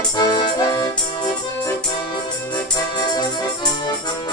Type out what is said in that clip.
Thank you.